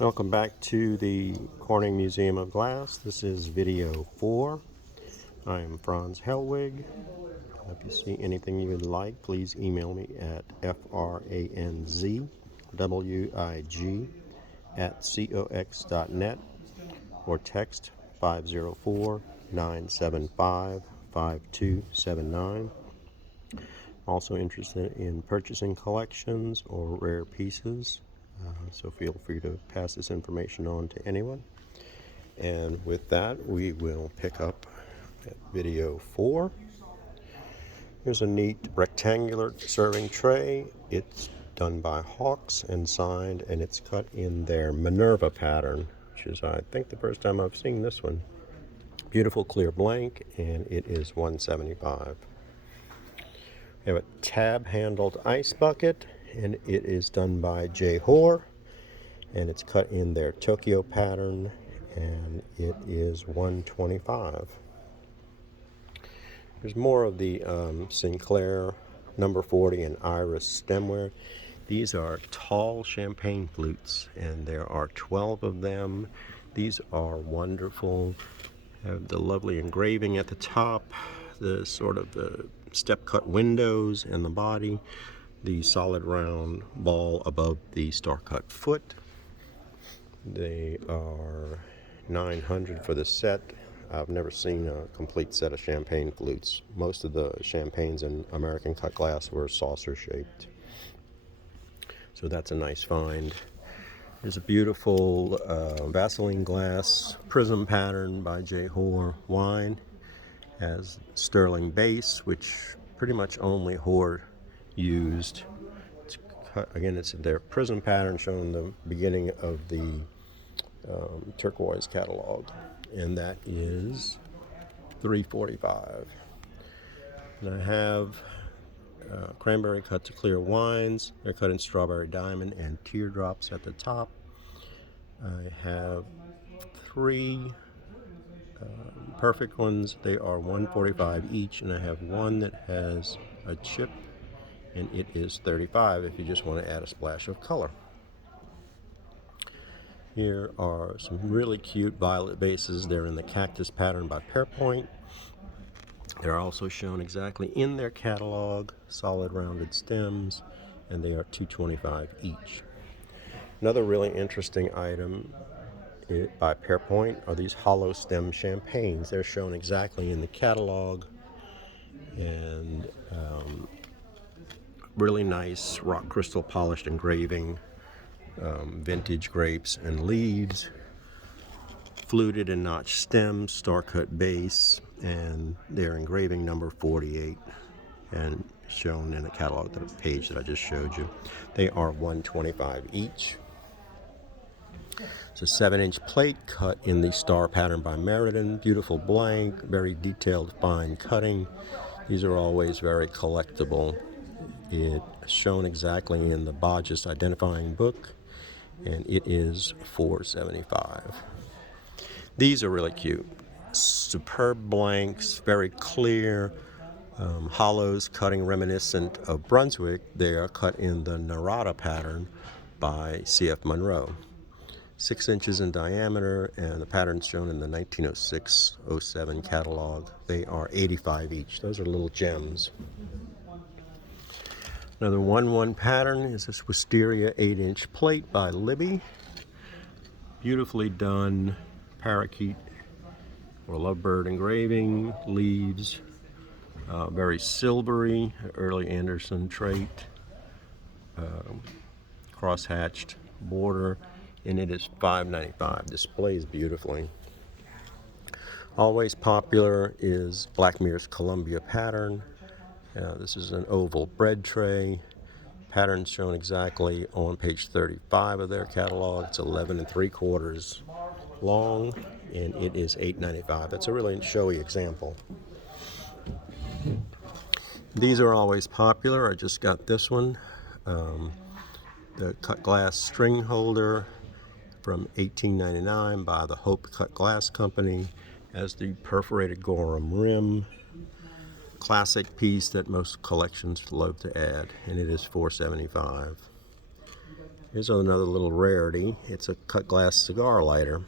Welcome back to the Corning Museum of Glass. This is video 4. I am Franz Hellwig. If you see anything you would like, please email me at franzwig@cox.net or text 504-975-5279. Also interested in purchasing collections or rare pieces. So feel free to pass this information on to anyone. And with that, we will pick up at video 4. Here's a neat rectangular serving tray. It's done by Hawks and signed, and it's cut in their Minerva pattern, which is, I think, the first time I've seen this one. Beautiful clear blank, and it is $175. We have a tab-handled ice bucket, and it is done by J. Hoare, and it's cut in their Tokyo pattern, and it is $125. There's more of the Sinclair number 40 and Iris stemware. These are tall champagne flutes, and there are 12 of them. These are wonderful. Have the lovely engraving at the top, the sort of the step-cut windows and the body, the solid round ball above the star-cut foot. They are $900 for the set. I've never seen a complete set of champagne flutes. Most of the champagnes in American cut glass were saucer-shaped. So that's a nice find. There's a beautiful Vaseline glass prism pattern by J. Hoare wine. Has sterling base, which pretty much only Hoare used. It's cut, again, it's their prism pattern showing the beginning of the turquoise catalog, and that is $345. And I have cranberry cut to clear wines. They're cut in strawberry diamond and teardrops at the top. I have 3 perfect ones. They are $145 each, and I have one that has a chip, and it is $35 if you just want to add a splash of color. Here are some really cute violet vases. They're in the cactus pattern by Pearpoint. They're also shown exactly in their catalog, solid rounded stems, and they are $225 each. Another really interesting item by Pearpoint are these hollow stem champagnes. They're shown exactly in the catalog, and really nice rock crystal polished engraving, vintage grapes and leaves, fluted and notched stems, star cut base, and they're engraving number 48 and shown in the catalog, the page that I just showed you. They are $125 each. It's a 7-inch plate cut in the star pattern by Meriden. Beautiful blank, very detailed fine cutting. These are always very collectible. It's shown exactly in the Bodges identifying book, and it is $475. These are really cute. Superb blanks, very clear, hollows cutting reminiscent of Brunswick. They are cut in the Narada pattern by C.F. Monroe. 6 inches in diameter, and the pattern's shown in the 1906-07 catalog. They are $85 each. Those are little gems. Another 1-1 pattern is this Wisteria 8-inch plate by Libby. Beautifully done parakeet or lovebird engraving, leaves, very silvery, early Anderson trait, cross-hatched border, and it is $595. Displays beautifully. Always popular is Blackmer's Columbia pattern. This is an oval bread tray. Pattern shown exactly on page 35 of their catalog. It's 11 3/4 long, and it is $895. That's a really showy example. These are always popular. I just got this one. The cut glass string holder from 1899 by the Hope Cut Glass Company, has the perforated Gorham rim. Classic piece that most collections love to add, and it is $475. Here's another little rarity. It's a cut glass cigar lighter.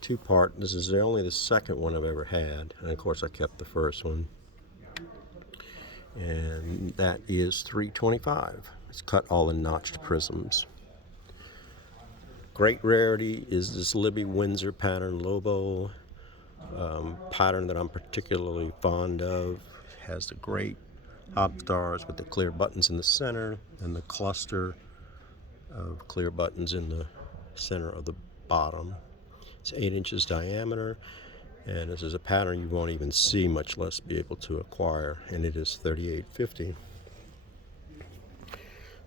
Two-part. This is only the second one I've ever had. And of course I kept the first one. And that is $3.25. It's cut all in notched prisms. Great rarity is this Libby Windsor pattern Lobo pattern that I'm particularly fond of. It has the great hop stars with the clear buttons in the center and the cluster of clear buttons in the center of the bottom. It's 8 inches diameter, and this is a pattern you won't even see, much less be able to acquire, and it is $38.50.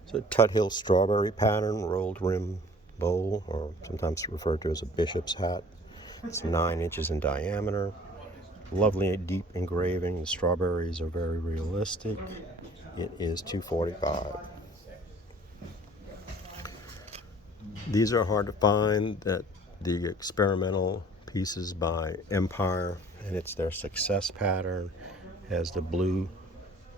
It's a Tut Hill strawberry pattern, rolled rim bowl, or sometimes referred to as a bishop's hat. It's 9 inches in diameter. Lovely deep engraving. The strawberries are very realistic. It is $2.45. These are hard to find. That the experimental pieces by Empire, and it's their success pattern. Has the blue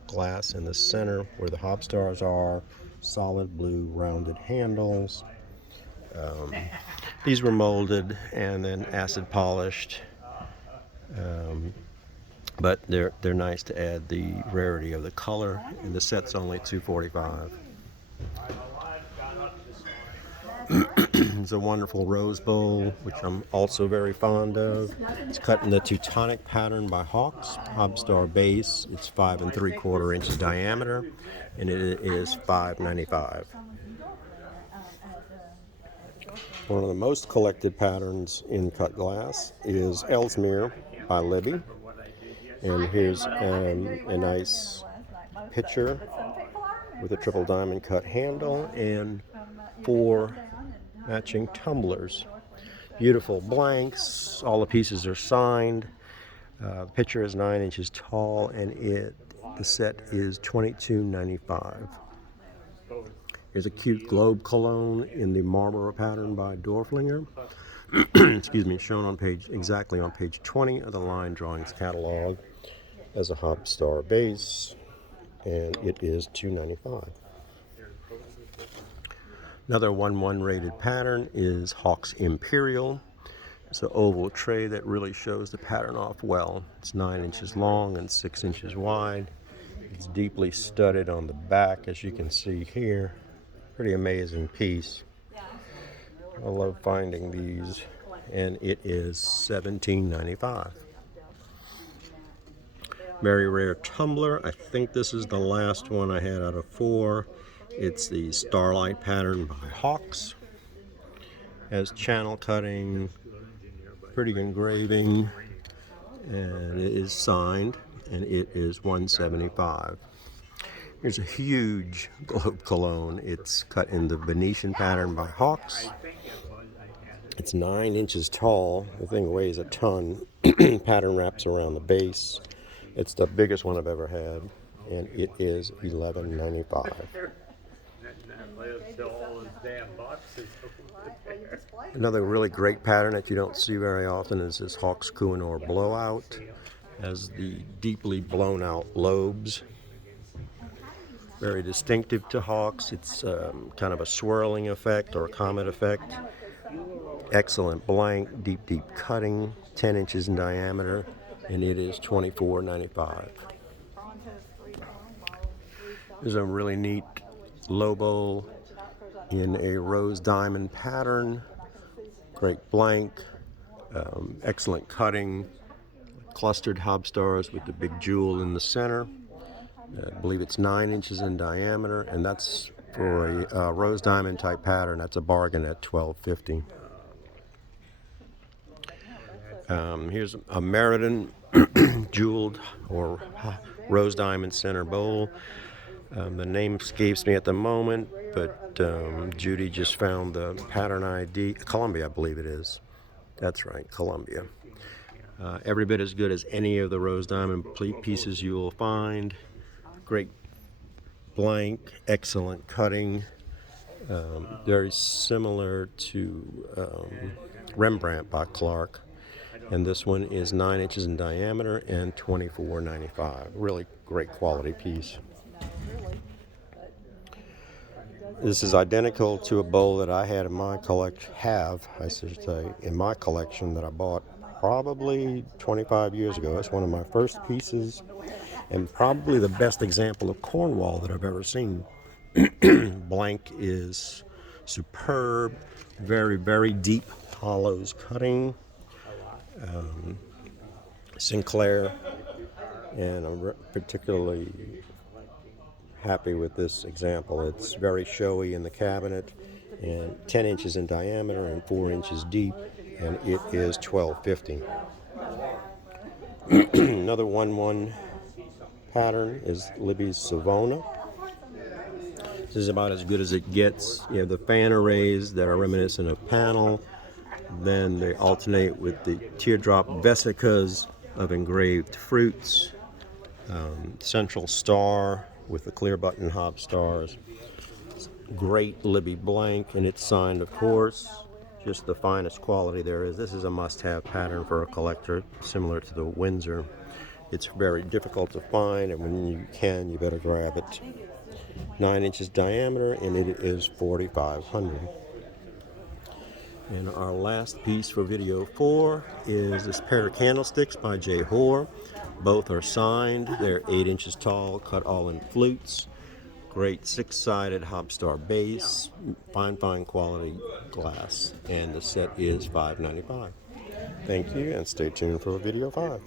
glass in the center where the hop stars are, solid blue rounded handles. These were molded and then acid polished, but they're nice to add the rarity of the color, and the set's only $2.45. It's a wonderful rose bowl, which I'm also very fond of. It's cut in the Teutonic pattern by Hawks, Hobstar base. It's 5 3/4 inches diameter, and it is $5.95. One of the most collected patterns in cut glass is Ellesmere by Libby. And here's a nice pitcher with a triple diamond cut handle and 4 matching tumblers. Beautiful blanks. All the pieces are signed. The pitcher is 9 inches tall, and the set is $22.95. Here's a cute globe cologne in the Marlboro pattern by Dorflinger. Excuse me, shown exactly on page 20 of the Line Drawings catalog as a Hobstar base, and it is $2.95. Another 1/1 rated pattern is Hawks Imperial. It's an oval tray that really shows the pattern off well. It's 9 inches long and 6 inches wide. It's deeply studded on the back, as you can see here. Pretty amazing piece. I love finding these, and it is $17.95. Very rare tumbler. I think this is the last one I had out of 4. It's the Starlight pattern by Hawks. Has channel cutting, pretty engraving, and it is signed, and it is $175. Here's a huge globe cologne. It's cut in the Venetian pattern by Hawks. It's 9 inches tall. The thing weighs a ton. Pattern wraps around the base. It's the biggest one I've ever had, and it is $11.95. Another really great pattern that you don't see very often is this Hawks Kohinoor blowout. Has the deeply blown out lobes. Very distinctive to Hawks. It's kind of a swirling effect or a comet effect. Excellent blank, deep cutting, 10 inches in diameter, and it is $24.95. There's a really neat Lobo in a rose diamond pattern. Great blank, excellent cutting, clustered hobstars with the big jewel in the center. I believe it's 9 inches in diameter, and that's for a rose diamond type pattern. That's a bargain at $12.50. Here's a Meriden jeweled or rose diamond center bowl. The name escapes me at the moment, but Judy just found the pattern ID. Columbia, I believe it is. That's right, Columbia. Every bit as good as any of the rose diamond pieces you will find. Great blank, excellent cutting. Very similar to Rembrandt by Clark. And this one is 9 inches in diameter and $24.95. Really great quality piece. This is identical to a bowl that I had in my in my collection that I bought probably 25 years ago. It's one of my first pieces and probably the best example of Cornwall that I've ever seen. Blank is superb, very, very deep hollows cutting. Sinclair, and I'm particularly happy with this example. It's very showy in the cabinet and 10 inches in diameter and 4 inches deep, and it is $12.50. Another 1-1 pattern is Libby's Savona. This is about as good as it gets. You have the fan arrays that are reminiscent of panel. Then they alternate with the teardrop vesicas of engraved fruits. Central star with the clear button hop stars. Great Libby blank, and it's signed, of course. Just the finest quality there is. This is a must-have pattern for a collector, similar to the Windsor. It's very difficult to find, and when you can, you better grab it. 9 inches diameter, and it is $4,500. And our last piece for video 4 is this pair of candlesticks by J. Hoare. Both are signed. They're 8 inches tall, cut all in flutes. Great 6-sided hopstar base, fine quality glass, and the set is $5.95. Thank you, and stay tuned for video 5.